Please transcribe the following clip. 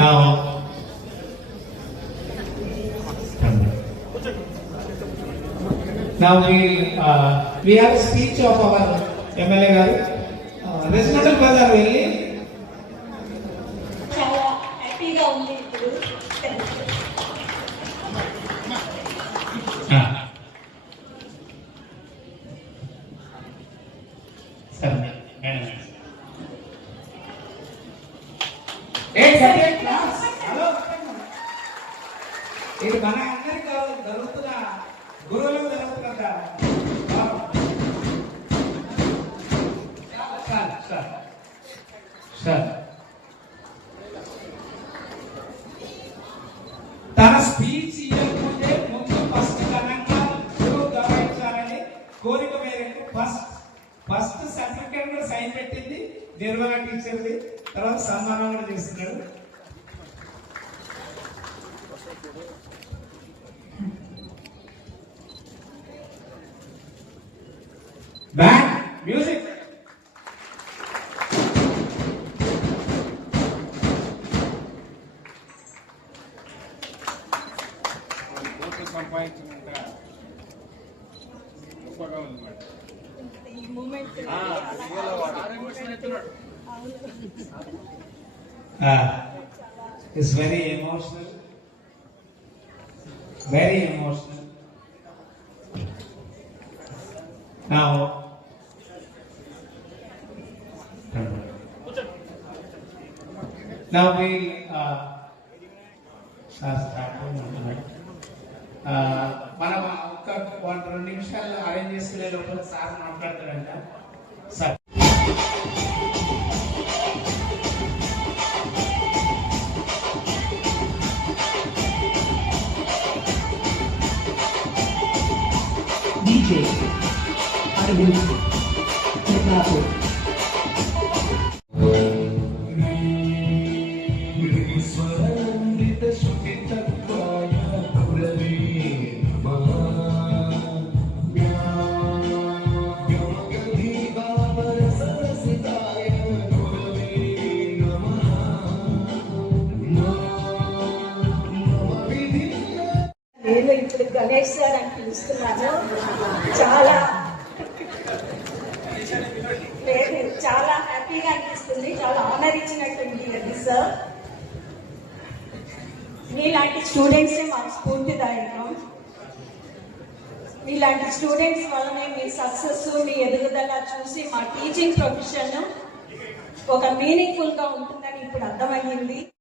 Now, we have a speech of our MLA garu. Residential bazar velli చాలా హ్యాపీగా ఉంది ఇప్పుడు. సరే మేడం ఇది మన అందరికీ జరుగుతున్న గురువులకు జరుగుతున్న సార్ తన స్పీచ్ ఇవ్వకపోతే ముందు ఫస్ట్ ఘనంగా గురువు గౌరవించాలని కోరిక మేరకు ఫస్ట్ సర్టిఫికేట్ కూడా సైన్ పెట్టింది నిర్వహణ టీచర్ది. తర్వాత సన్మానం కూడా చేస్తున్నాడు. బ్యాండ్ మ్యూజిక్ ఈ moment is very emotional. Very emotional. Now, we మనం ఒక్క 1-2 నిమిషాలు అరేంజ్ చేసుకునే లోపల సార్ మాట్లాడతారంట. Sir DJ Arvind Pratapu. నేను ఇప్పుడు గణేష్ సార్ అని పిలుస్తున్నాను. చాలా చాలా హ్యాపీగా అనిపిస్తుంది. చాలా ఆనర్ ఇచ్చినట్టుంది అది సార్. మీలాంటి స్టూడెంట్సే మాకు స్ఫూర్తిదాయకం. మీలాంటి స్టూడెంట్స్ వల్లనే మీ సక్సెస్, మీ ఎదుగుదల చూసి మా టీచింగ్ ప్రొఫెషన్ ఒక మీనింగ్ఫుల్ గా ఉంటుందని ఇప్పుడు అర్థమయ్యింది.